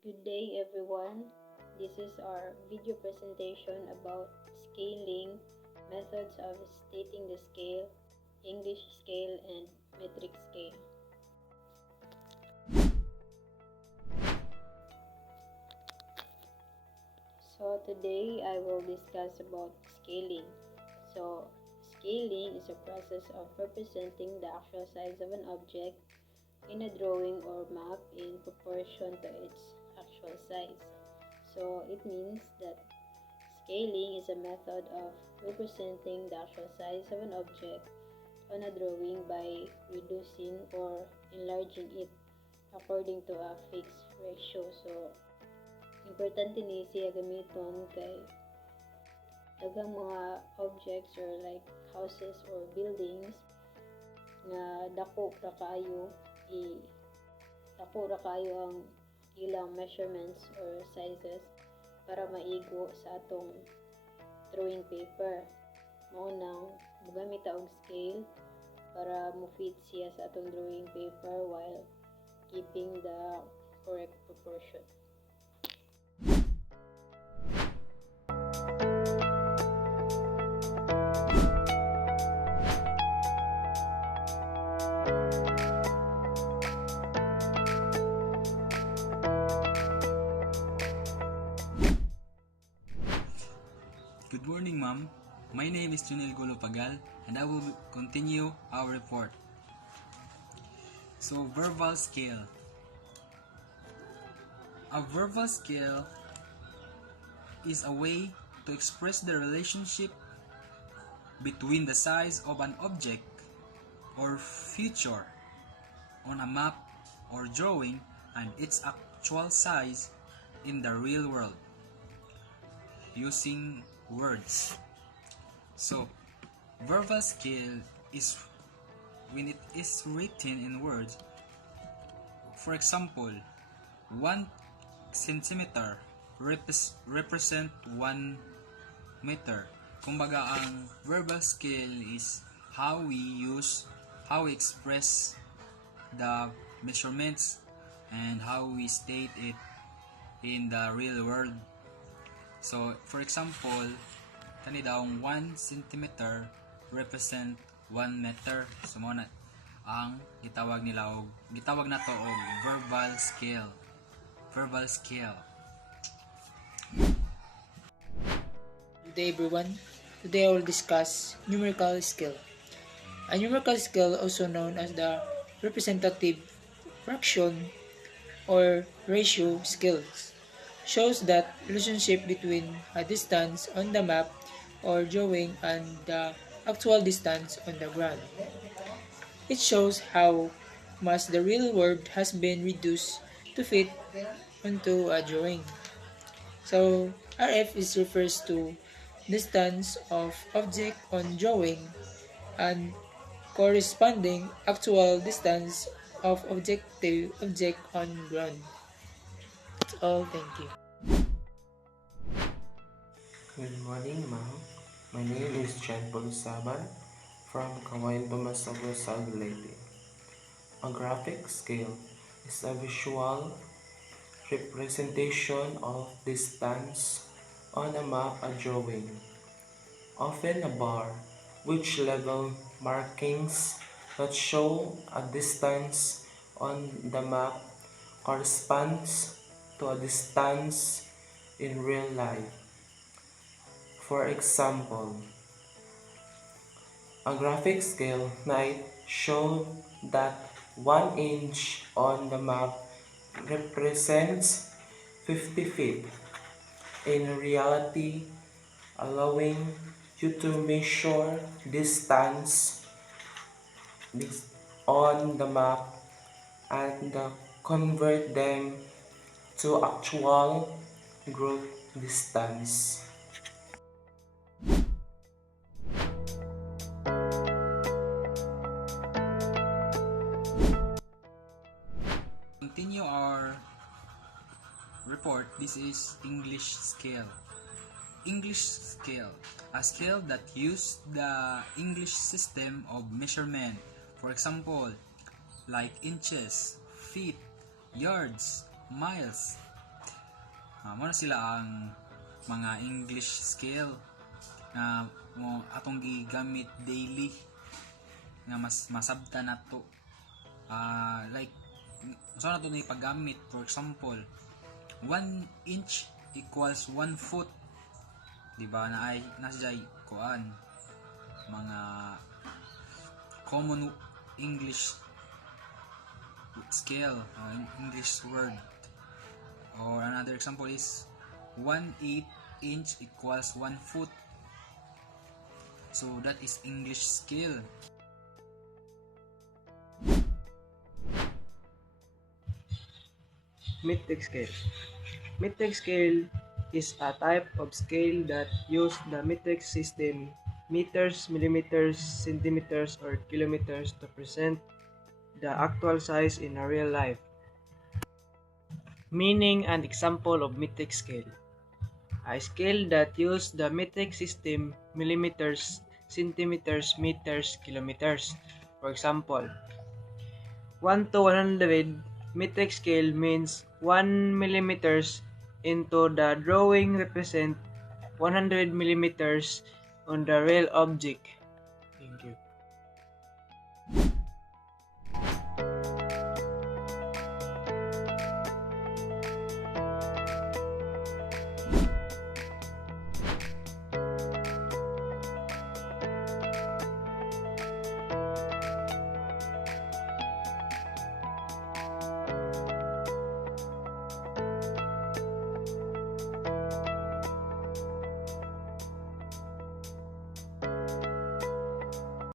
Good day everyone. This is our video presentation about scaling, methods of stating the scale, English scale, and metric scale. So today I will discuss about scaling. So scaling is a process of representing the actual size of an object in a drawing or map in proportion to its actual size. So it means that scaling is a method of representing the actual size of an object on a drawing by reducing or enlarging it according to a fixed ratio. So importante ni siya gamiton kay daghang mga objects or like houses or buildings nga dako ra kaayo ang ilang measurements or sizes para maigo sa atong drawing paper. Mao nang mogamit ta og scale para mo fit siya sa atong drawing paper while keeping the correct proportion. Good morning, ma'am. My name is Junel Golopagal, and I will continue our report. So, verbal scale. A verbal scale is a way to express the relationship between the size of an object or feature on a map or drawing and its actual size in the real world using words. So, verbal scale is when it is written in words. For example, 1 centimeter represent 1 meter. Kumbaga, ang verbal scale is how we express the measurements and how we state it in the real world. So, for example, kani daw 1 centimeter represent 1 meter. So, mo na ang gitawag nato og verbal scale. Verbal scale. Good day everyone. Today I will discuss numerical scale. A numerical scale, also known as the representative fraction or ratio scales, shows that relationship between a distance on the map or drawing and the actual distance on the ground. It shows how much the real world has been reduced to fit onto a drawing. So RF refers to distance of object on drawing and corresponding actual distance of object on ground. That's all. Thank you. Good morning, ma'am. My name is Chen Pulusaban from Kawayan Pumasag, Rizal, Leyte. A graphic scale is a visual representation of distance on a map or drawing. Often a bar, which level markings that show a distance on the map corresponds to a distance in real life. For example, a graphic scale might show that 1 inch on the map represents 50 feet. In reality, allowing you to measure distance on the map and convert them to actual group distance. Continue our report. This is English scale. English scale, a scale that uses the English system of measurement. For example, like inches, feet, yards, miles, Muna sila ang mga English scale na mo atong gigamit daily nga mas masabta na to. Like so na to ni paggamit, for example 1 inch equals 1 foot, diba, na ay nasjay kuan mga common English scale, English word. Or another example is 1/8 inch equals 1 foot. So that is English scale. Metric scale. Metric scale is a type of scale that uses the metric system, meters, millimeters, centimeters, or kilometers to present the actual size in a real life. Meaning and example of metric scale. A scale that uses the metric system, millimeters, centimeters, meters, kilometers. For example, 1 to 100 metric scale means 1 millimeters into the drawing represent 100 millimeters on the real object.